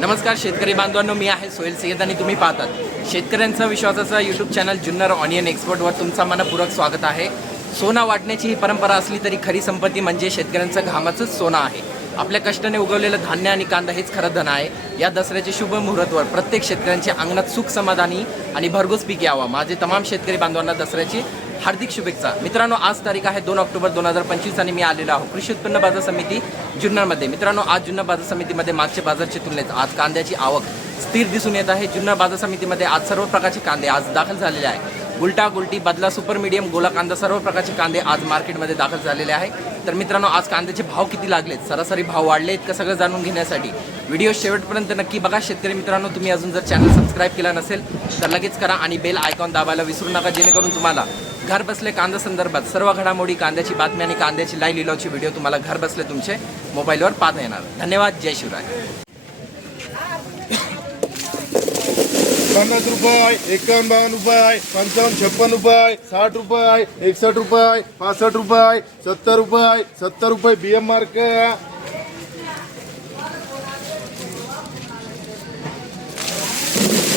नमस्कार शेतकरी बांधवांनो मी आहे सोहेल सय्यद आणि तुम्ही पाहतात शेतकऱ्यांचा विश्वासाचा यूट्यूब चॅनल जुन्नर ऑनियन एक्सपर्टवर तुमचा मनपूरक स्वागत आहे. सोना वाटण्याची ही परंपरा असली तरी खरी संपत्ती म्हणजे शेतकऱ्यांचं घामाचंच सोना आहे. आपल्या कष्टाने उगवलेलं धान्य आणि कांदा हेच खरं धन आहे. या दसऱ्याच्या शुभ मुहूर्तवर प्रत्येक शेतकऱ्यांच्या अंगणात सुख समाधानी आणि भरघोस पीक यावा. माझे तमाम शेतकरी बांधवांना दसऱ्याची हार्दिक शुभेच्छा. मित्रांनो आज तारीख आहे दोन ऑक्टोबर दोन हजार पंचवीस आणि मी आलेलो आहो कृषी उत्पन्न बाजार समिती जुन्नरमध्ये. मित्रांनो आज जुन्नर बाजार समितीमध्ये मागच्या बाजारच्या तुलनेत आज कांद्याची आवक स्थिर दिसून येत आहे. जुन्नर बाजार समितीमध्ये आज सर्व प्रकारचे कांदे आज दाखल झालेले आहे. गुलटा गुलटी बदला सुपर मीडियम गोला कांदा सर्व प्रकारचे कांदे आज मार्केटमध्ये दाखल झालेले आहे. तर मित्रांनो आज कांद्याचे भाव किती लागलेत? सरासरी भाव वाढलेत का सगळं जाणून घेण्यासाठी व्हिडिओ शेवटपर्यंत नक्की बघा. शेतकरी मित्रांनो तुम्ही अजून जर चॅनल सबस्क्राईब केला नसेल तर लगेच करा आणि बेल आयकॉन दाबायला विसरू नका जेणेकरून तुम्हाला घर बसले कांदा संदर्भात सर्व घडामोडी कांद्याची बातमी आणि कांद्याची लाईव्ह लिलावची व्हिडिओ तुम्हाला घर बसले तुमचे मोबाईलवर पाहता येणार. धन्यवाद जय शिवराय. पन्नास रुपये एकावन्न बावन्न रुपये पंचावन्न छप्पन रुपये साठ रुपये एकसष्ट रुपये पासष्ट रुपये सत्तर रुपये सत्तर रुपये बी एम मार्क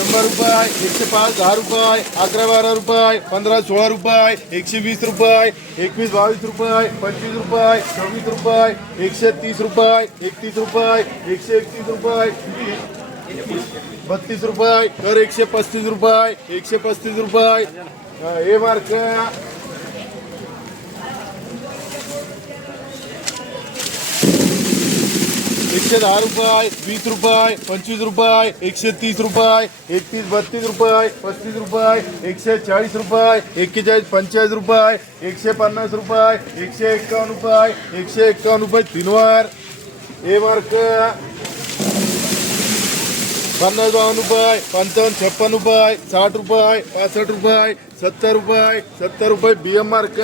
शंभर रुपये एकशे पाच दहा रुपये अकरा बारा रुपये पंधरा सोळा रुपये एकशे वीस रुपये एकवीस बावीस रुपये पंचवीस रुपये सव्वीस रुपये एकशे तीस रुपये एकतीस रुपये एकशे एकतीस रुपये बत्तीस रुपये कर एकशे पस्तीस रुपये एकशे पस्तीस रुपये. हा, हे मार्क एकशे दहा रुपये वीस रुपये पंचवीस रुपये एकशे तीस रुपये एकतीस बत्तीस रुपये पस्तीस रुपये एकशे चाळीस रुपये एक्केचाळीस पंचेचाळीस रुपये एकशे पन्नास रुपये एकशे एक्कावन्न रुपये एकशे एक्कावन्न रुपये तीनवार. ए मार्क पन्नास बावन्न रुपये पंचावन्न छप्पन रुपये साठ रुपये पासष्ट रुपये सत्तर रुपये सत्तर रुपये बी एम मार्क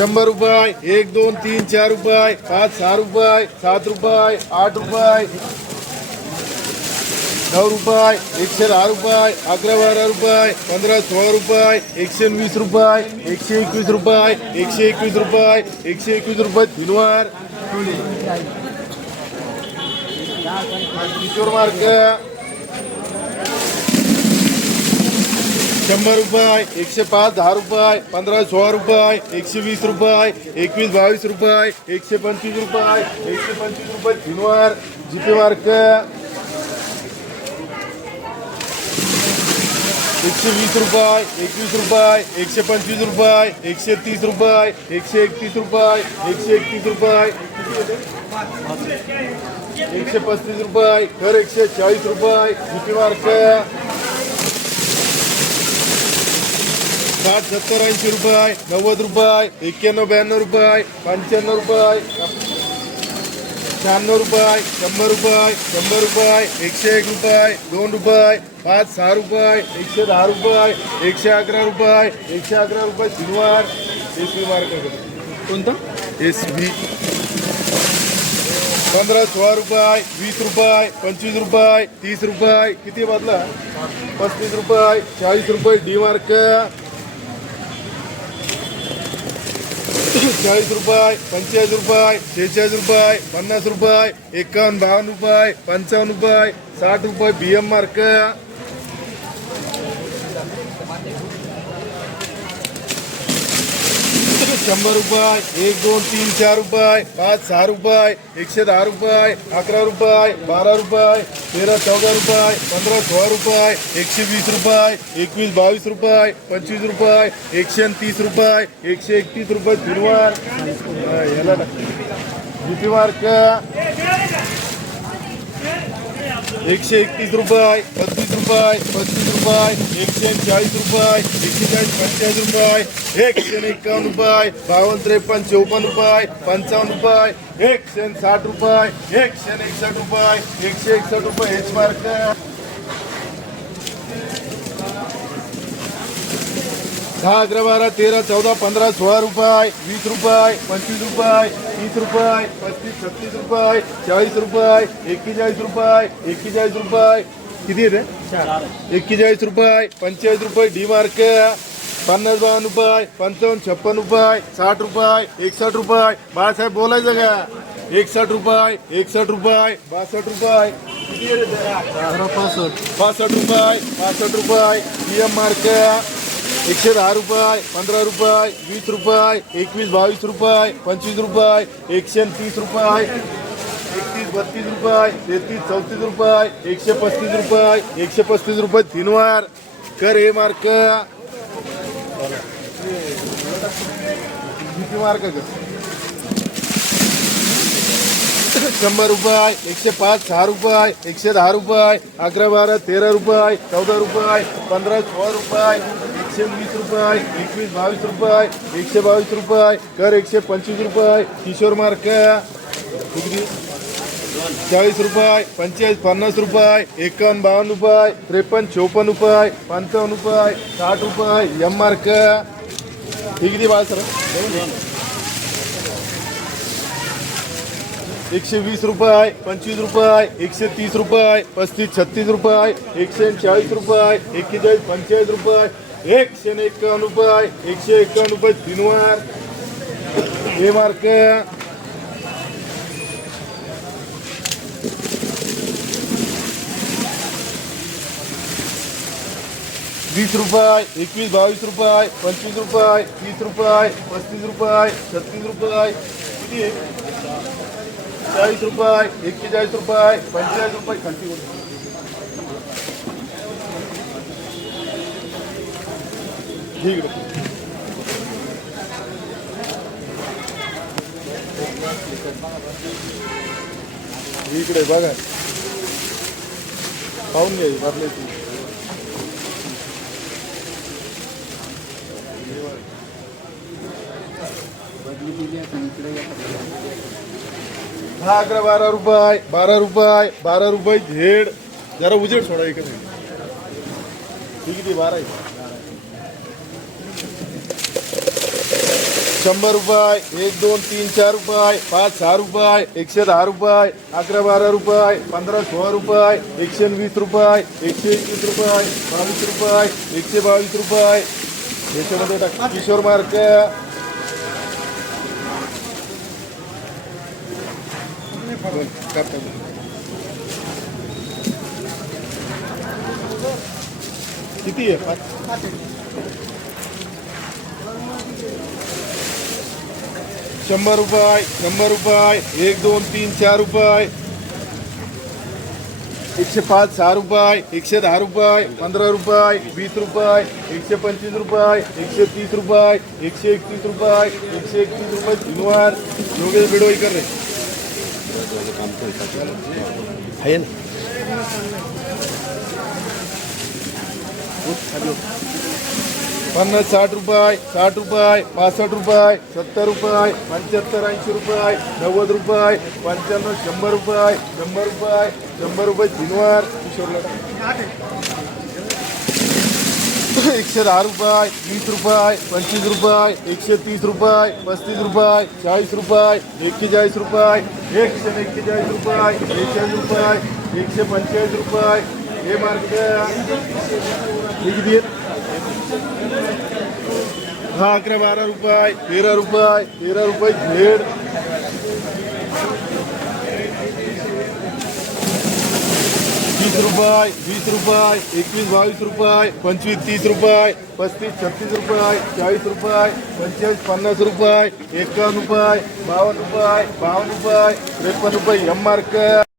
शंभर रुपये एक दोन तीन चार रुपये पाच सहा रुपये सात रुपये आठ रुपये नऊ रुपये एकशे दहा रुपये अकरा बारा रुपये पंधरा सोळा रुपये एकशे वीस रुपये एकशे एकवीस रुपये एकशे एकवीस रुपये एकशे एकवीस रुपये तीनवार किशोर मार्ग शंभर रुपये, एकशे पाच, दहा रुपये, पंधरा, सोळा रुपये, एकशे वीस रुपये, एकवीस, बावीस रुपये, एकशे पंचवीस रुपये, एकशे पंचवीस रुपये तीनवार, जीपे मार्क. एकशे वीस रुपये, एकवीस रुपये, एकशे पंचवीस रुपये, एकशे तीस रुपये, एकशे एकतीस रुपये, एकशे एकतीस रुपये. एकशे पस्तीस रुपये कर एकशे चाळीस रुपये, जीपी मार्क. साठ सत्तर ऐंशी रुपये नव्वद रुपये एक्क्याण्णव ब्याण्णव रुपये पंच्याण्णव रुपये शहाण्णव रुपये शंभर रुपये शंभर रुपये एकशे एक रुपये दोन रुपये पाच सहा रुपये एकशे दहा रुपये एकशे अकरा रुपये एकशे अकरा रुपये शनिवार एस बी मार्क कोणतं? एस बी पंधरा सोळा रुपये वीस रुपये पंचवीस रुपये तीस रुपये किती बदला? पस्तीस रुपये चाळीस रुपये डी मार्क. चाळीस रुपये पंचेचाळीस रुपये शेहेचाळीस रुपये पन्नास रुपये एकावन्न बावन्न रुपये पंचावन्न रुपये साठ रुपये बी एम मार्क शंभर रुपये एक दोन तीन चार रुपये पाच सहा रुपये एकशे दहा रुपये अकरा रुपये बारा रुपये तेरा चौदा रुपये पंधरा सोळा रुपये एकशे वीस रुपये एकवीस बावीस रुपये पंचवीस रुपये एकशे तीस रुपये एकशे एकतीस रुपये तिरवार. याला जीपी का एकशे एकतीस रुपये बत्तीस रुपये पस्तीस रुपये एकशे चाळीस रुपये एकशे चाळीस पंचेचाळीस रुपये एकशे एकावन्न रुपये बावन्न त्रेपन्न चौपन्न रुपये पंचावन्न रुपये एकशे साठ रुपये एकशे एकसष्ट रुपये एकशे एकसष्ट रुपये हेच मार्क दहा अकरा बारा तेरा चौदा पंधरा सोळा रुपये वीस रुपये पंचवीस रुपये तीस रुपये पस्तीस छत्तीस रुपये चाळीस रुपये एक्केचाळीस रुपये एक्केचाळीस रुपये. किती आहे रे? एक्केचाळीस रुपये पंचेचाळीस रुपये डी मार्क. पन्नास बावन्न रुपये पंचावन्न छप्पन रुपये साठ रुपये एकसष्ट रुपये. बाळासाहेब बोलायचं का? एकसष्ट रुपये एकसष्ट रुपये बासष्ट रुपये. पासष्ट रुपये पासष्ट रुपये पी एम मार्क. एकशे दहा रुपये पंधरा रुपये वीस रुपये एकवीस बावीस रुपये पंचवीस रुपये एकशे तीस रुपये एकतीस बत्तीस रुपये तेहतीस चौतीस रुपये एकशे पस्तीस रुपये एकशे पस्तीस रुपये तीनवार. कर हे मार्क. किती मार्क कर शंभर रुपये एकशे पाच सहा रुपये एकशे दहा रुपये अकरा बारा तेरा रुपये चौदा रुपये पंधरा सोळा रुपये एकशे वीस रुपये एकवीस बावीस रुपये एकशे बावीस रुपये कर एकशे पंचवीस रुपये किशोर मार्क चाळीस रुपये पंचेचाळीस पन्नास रुपये एकावन्न बावन्न रुपये त्रेपन्न चौपन्न रुपये पंचावन्न रुपये साठ रुपये एम मार्क ठीक आहे बाळ सर? एकशे वीस रुपये, पंचवीस रुपये, एकशे तीस रुपये, पस्तीस, छत्तीस रुपये, एकशे चाळीस रुपये, एक्केचाळीस, पंचेचाळीस रुपये, एकशे एकावन्न रुपये, एकशे एकावन्न रुपये, तीन वार. हे मार्क. वीस रुपये, एकवीस, बावीस रुपये, पंचवीस रुपये, तीस रुपये, पस्तीस रुपये, छत्तीस रुपये. किती? आहे चाळीस रुपये एक्केचाळीस रुपये पंचेचाळीस रुपये वर. ठीक आहे. इकडे बघा. पाहून घ्या भरले दहा अकरा बारा रुपये बारा रुपये बारा रुपये झेड. जरा उजेड सोडा एकच ठीक किती? बारा आहे. शंभर रुपये एक दोन तीन चार रुपये पाच सहा रुपये एकशे दहा रुपये अकरा बारा रुपये पंधरा सोळा रुपये एकशे वीस रुपये एकशे एकवीस रुपये बावीस रुपये एकशे बावीस रुपये. याच्यामध्ये टाक. किशोर मार्क. किती आहे पाच शंभर रुपये शंभर रुपये, एक, दोन, तीन, चार रुपये. एकशे पाच, सहा रुपये, एकशे दहा रुपये, पंधरा रुपये, वीस रुपये, एकशे पंचवीस रुपये, एकशे तीस रुपये, एकशे एकतीस रुपये, एकशे एकतीस रुपये. तीनवार योगेश बिडोईकर रे. आहे ना पन्नास साठ रुपये साठ रुपये पासष्ट रुपये सत्तर रुपये पंच्याहत्तर ऐंशी रुपये नव्वद रुपये पंच्याण्णव शंभर रुपये शंभर रुपये शंभर रुपये तीनवार किशोरला एकशे दहा रुपये वीस रुपये पंचवीस रुपये एकशे तीस रुपये पस्तीस रुपये चाळीस रुपये एक्केचाळीस रुपये एकशे एक्केचाळीस रुपये बेचाळीस रुपये एकशे पंचेचाळीस रुपये। हे। मार्क हे किती? दहा अकरा बारा रुपये तेरा रुपये तेरा रुपये झेड तीस रुपये वीस रुपये एकवीस बावीस रुपये पंचवीस तीस रुपये पस्तीस छत्तीस रुपये चाळीस रुपये पंचेचाळीस पन्नास रुपये एकावन्न रुपये बावन्न रुपये बावन्न रुपये त्रेपन्न रुपये एम मार्क